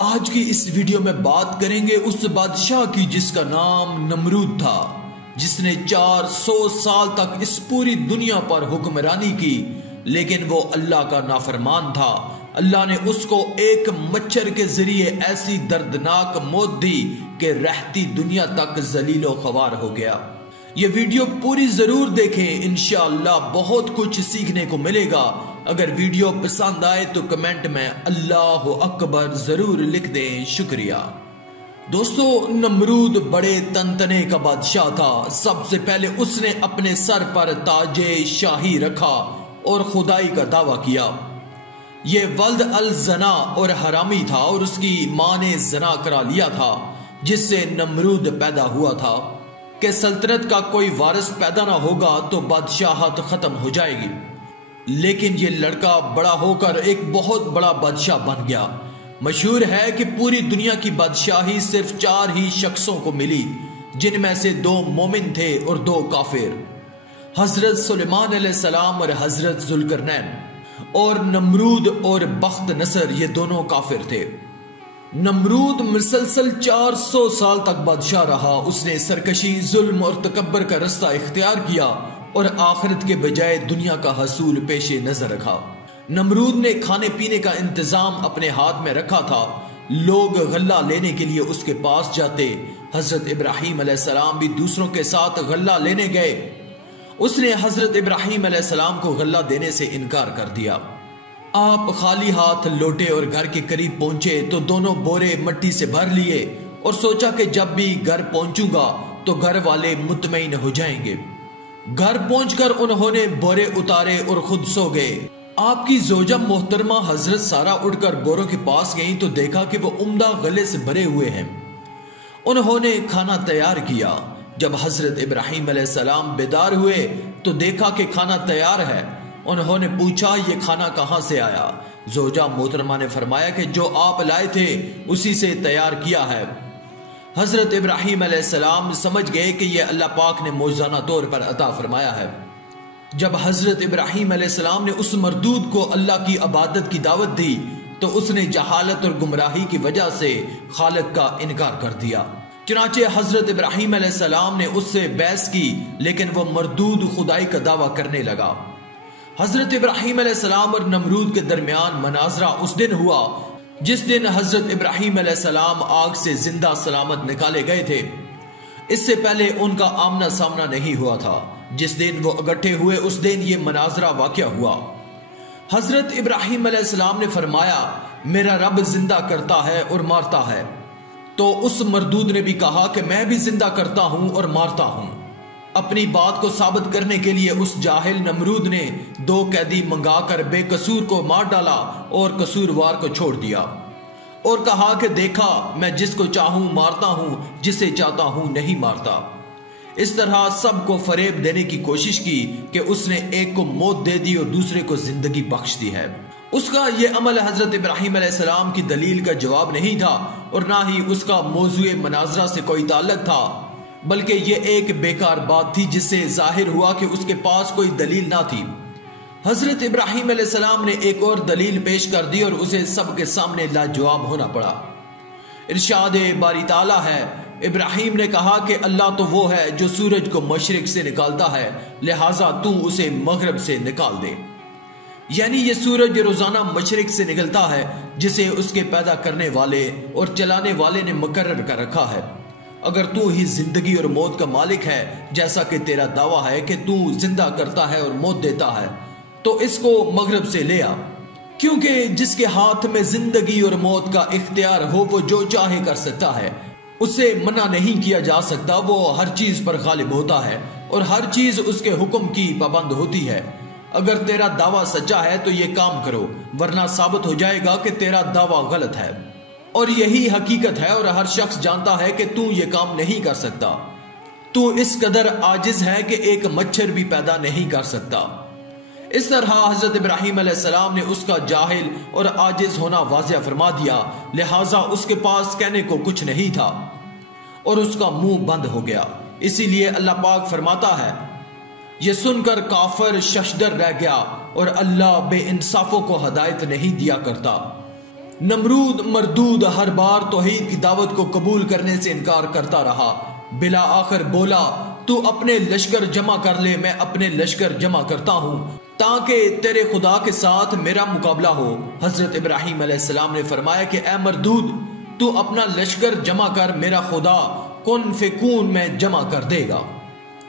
आज की इस वीडियो में बात करेंगे उस बादशाह की जिसका नाम नमरूद था, जिसने 400 साल तक इस पूरी दुनिया पर हुक्मरानी की, लेकिन वो अल्लाह का नाफरमान था। अल्लाह ने उसको एक मच्छर के जरिए ऐसी दर्दनाक मौत दी कि रहती दुनिया तक जलीलो ख्वार हो गया। ये वीडियो पूरी जरूर देखें, इंशाअल्लाह बहुत कुछ सीखने को मिलेगा। अगर वीडियो पसंद आए तो कमेंट में अल्लाह अकबर जरूर लिख दें, शुक्रिया। दोस्तों, नमरूद बड़े तनतने का बादशाह था। सबसे पहले उसने अपने सर पर ताजे शाही रखा और खुदाई का दावा किया। ये वल्द अल जना और हरामी था और उसकी मां ने जना करा लिया था, जिससे नमरूद पैदा हुआ था कि सल्तनत का कोई वारिस पैदा ना होगा तो बादशाहत खत्म हो जाएगी। लेकिन ये लड़का बड़ा होकर एक बहुत बड़ा बादशाह बन गया। मशहूर है कि पूरी दुनिया की बादशाही सिर्फ 4 ही शख्सों को मिली, जिनमें से 2 मोमिन थे और 2 काफिर, हजरत सुलेमान अलैहिस्सलाम और हजरत जुल्करनैन। और नमरूद और बख्त नसर ये दोनों काफिर थे। नमरूद मुसलसल 400 साल तक बादशाह रहा। उसने सरकशी, जुल्म और तकब्बर का रास्ता इख्तियार किया और आखिरत के बजाय दुनिया का हसूल पेशे नजर रखा। नमरूद ने खाने पीने का इंतजाम अपने हाथ में रखा था। लोग गल्ला लेने के लिए उसके पास जाते। हजरत इब्राहिम अलैहिस्सलाम भी दूसरों के साथ गल्ला लेने गए। उसने हजरत इब्राहिम अलैहिस्सलाम को गल्ला देने से इनकार कर दिया। आप खाली हाथ लौटे और घर के करीब पहुंचे तो दोनों बोरे मिट्टी से भर लिए और सोचा कि जब भी घर पहुंचूंगा तो घर वाले मुतमईन हो जाएंगे। घर पहुंचकर उन्होंने बोरे उतारे और खुद सो गए। आपकी जोजा मोहतरमा हजरत सारा उठकर बोरों के पास गई तो देखा कि वो उम्दा गले से भरे हुए हैं। उन्होंने खाना तैयार किया। जब हजरत इब्राहिम अलैहिस्सलाम बेदार हुए तो देखा कि खाना तैयार है। उन्होंने पूछा, ये खाना कहां से आया? जोजा मोहतरमा ने फरमाया कि जो आप लाए थे उसी से तैयार किया है। हजरत इब्राहिम अलैहिस्सलाम समझ गए कि यह अल्लाह पाक ने मौजूदा तौर पर अता फरमाया है। जब हजरत इब्राहिम अलैहिस्सलाम ने उस मरदूद को अल्लाह की इबादत की दावत दी तो उसने जहालत और गुमराही की वजह से खालिक का इनकार कर दिया। चुनाचे हजरत इब्राहिम अलैहिस्सलाम ने उससे बहस की, लेकिन वह मरदूद खुदाई का दावा करने लगा। हजरत इब्राहिम अलैहिस्सलाम और नमरूद के दरमियान मनाजरा उस दिन हुआ जिस दिन हजरत इब्राहिम अलैहिस्सलाम आग से जिंदा सलामत निकाले गए थे। इससे पहले उनका आमना सामना नहीं हुआ था। जिस दिन वो इकट्ठे हुए उस दिन ये मनाजरा वाक़या हुआ। हजरत इब्राहिम अलैहिस्सलाम ने फरमाया, मेरा रब जिंदा करता है और मारता है। तो उस मरदूद ने भी कहा कि मैं भी जिंदा करता हूं और मारता हूं। अपनी बात को साबित करने के लिए उस जाहिल नमरूद ने 2 कैदी मंगाकर बेकसूर को मार डाला और कसूरवार को छोड़ दिया और कहा कि देखा, मैं जिसको चाहूं मारता हूं, जिसे चाहता हूं नहीं मारता। इस तरह सबको फरेब देने की कोशिश की कि उसने एक को मौत दे दी और दूसरे को जिंदगी बख्श दी है। उसका यह अमल हजरत इब्राहिम अलैहिस्सलाम की दलील का जवाब नहीं था और ना ही उसका मौजूए मनाजरा से कोई ताल्लुक था, बल्कि यह एक बेकार बात थी जिससे जाहिर हुआ कि उसके पास कोई दलील ना थी। हजरत इब्राहिम अलैहिस्सलाम ने एक और दलील पेश कर दी और उसे सबके सामने लाजवाब होना पड़ा। इरशाद बारी ताला है, इब्राहिम ने कहा कि अल्लाह तो वो है जो सूरज को मशरिक से निकालता है, लिहाजा तू उसे मगरब से निकाल दे। यानी ये सूरज रोजाना मशरिक से निकलता है, जिसे उसके पैदा करने वाले और चलाने वाले ने मुकर्रर कर रखा है। अगर तू ही जिंदगी और मौत का मालिक है, जैसा कि तेरा दावा है कि तू जिंदा करता है और मौत देता है, तो इसको मगरब से ले आ, क्योंकि जिसके हाथ में जिंदगी और मौत का इख्तियार हो वो जो चाहे कर सकता है। उसे मना नहीं किया जा सकता। वो हर चीज पर गालिब होता है और हर चीज उसके हुक्म की पाबंद होती है। अगर तेरा दावा सच्चा है तो ये काम करो, वरना साबित हो जाएगा कि तेरा दावा गलत है। और यही हकीकत है और हर शख्स जानता है कि तू ये काम नहीं कर सकता। तू इस कदर आजिज है कि एक मच्छर भी पैदा नहीं कर सकता। इस तरह हजरत इब्राहिम अलैहिस्सलाम ने उसका जाहिल और आजिज होना वाज़ेह फरमा दिया, लिहाजा उसके पास कहने को कुछ नहीं था और उसका मुंह बंद हो गया। इसीलिए अल्लाह पाक फरमाता है, ये सुनकर काफिर शशदर रह गया और अल्लाह बेइंसाफों को हदायत नहीं दिया करता। नमरूद मरदूद हर बार तौहीद की दावत को कबूल करने से इनकार करता रहा। बिला आखिर बोला, तू अपने लश्कर जमा कर ले, मैं अपने लश्कर जमा करता हूँ ताकि तेरे खुदा के साथ मेरा मुकाबला हो। हजरत इब्राहिम अलैहिस्सलाम ने फरमाया कि ए मरदूद, तू अपना लश्कर जमा कर, मेरा खुदा कुन फेकून में जमा कर देगा।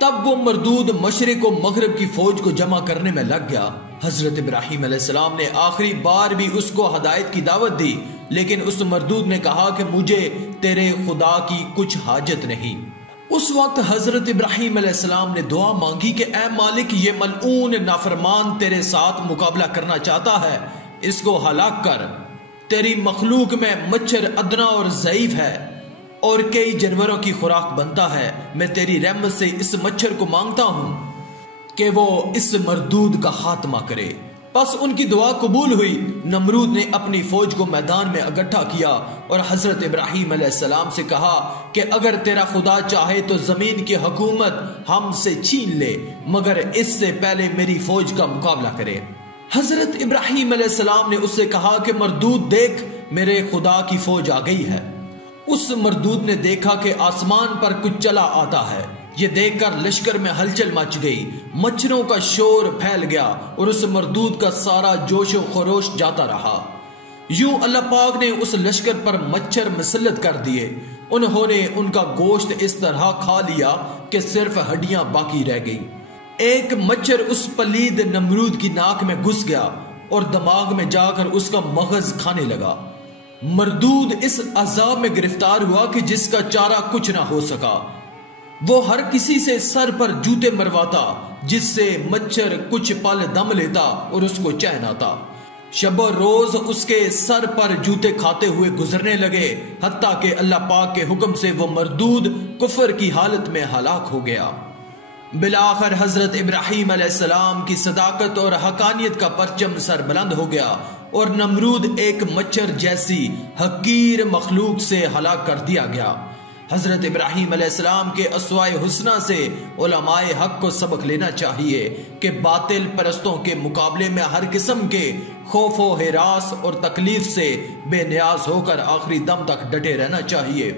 तब वो मरदूद मशरिक व मगरिब की फौज को जमा करने में लग गया। हजरत इब्राहिम अलैहिस्सलाम ने आखिरी बार भी उसको हदायत की दावत दी, लेकिन उस मरदूद ने कहा कि मुझे तेरे खुदा की कुछ हाजत नहीं। उस वक्त हजरत इब्राहिम अलैहिस्सलाम ने दुआ मांगी कि ए मालिक, ये मलऊन नाफरमान तेरे साथ मुकाबला करना चाहता है, इसको हलाक कर। तेरी मखलूक में मच्छर अदना और ज़ईफ है और कई जानवरों की खुराक बनता है। मैं तेरी रहमत से इस मच्छर को मांगता हूं कि वो इस मरदूद का खात्मा करे। बस उनकी दुआ कबूल हुई। नमरूद ने अपनी फौज को मैदान में इकट्ठा किया और हजरत इब्राहिम अलैहिस्सलाम से कहा कि अगर तेरा खुदा चाहे तो जमीन की हुकूमत हमसे छीन ले, मगर इससे पहले मेरी फौज का मुकाबला करे। हजरत इब्राहिम अलैहिस्सलाम ने उससे कहा कि मरदूद देख, मेरे खुदा की फौज आ गई है। उस मरदूद ने देखा कि आसमान पर कुछ चला आता है। ये देखकर लश्कर में हलचल मच गई, मच्छरों का शोर फैल गया और उस मरदूद का सारा जोशो खरोश जाता रहा। यूं अल्लाह पाक ने उस लश्कर पर मच्छर मुसल्लत कर दिए। उन्होंने उनका गोश्त इस तरह खा लिया कि सिर्फ हड्डियां बाकी रह गई। एक मच्छर उस पलीद नमरूद की नाक में घुस गया और दिमाग में जाकर उसका मगज खाने लगा। मरदूद इस अजाब में गिरफ्तार हुआ कि जिसका चारा कुछ ना हो सका। वो हर किसी से सर पर जूते मरवाता, जिससे मच्छर कुछ पल दम लेता और उसको चैन आता। शब रोज उसके सर पर जूते खाते हुए गुजरने लगे, हत्ता कि अल्लाह पाक के हुक्म से वो मरदूद कुफर की हालत में हलाक हो गया। बिलाखिर हजरत इब्राहिम अलैहिस्सलाम की सदाकत और हकानियत का परचम सर बुलंद हो गया और नमरूद एक मच्छर जैसी हकीर मखलूक से हलाक कर दिया गया। हजरत इब्राहिम अलैहिस्सलाम के अस्वाए हुस्ना से उलमाए हक को सबक लेना चाहिए कि बातिल परस्तों के मुकाबले में हर किस्म के खौफ व हिरास और तकलीफ से बेनियाज होकर आखिरी दम तक डटे रहना चाहिए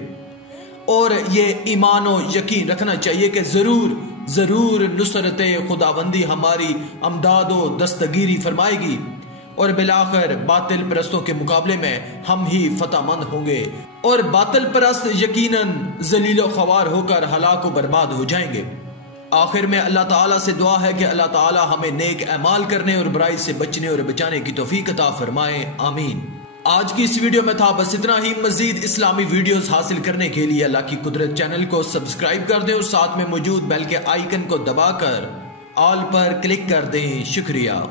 और ये ईमान और यकीन रखना चाहिए कि जरूर जरूर नुसरत खुदाबंदी हमारी अमदाद व दस्तगीरी फरमाएगी और बिलाखिर बातिल परस्तों के मुकाबले में हम ही फतहमंद होंगे और बातिल परस्त यकीनन जलील ख्वार होकर हलाक व बर्बाद हो जाएंगे। आखिर में अल्लाह ताला से दुआ है कि अल्लाह ताला हमें नेक अमाल करने और बुराई से बचने और बचाने की तौफीक अता फरमाए, आमीन। आज की इस वीडियो में था बस इतना ही। मजीद इस्लामी वीडियोस हासिल करने के लिए अल्लाह की कुदरत चैनल को सब्सक्राइब कर दें और साथ में मौजूद बेल के आइकन को दबाकर ऑल पर क्लिक कर दें। शुक्रिया।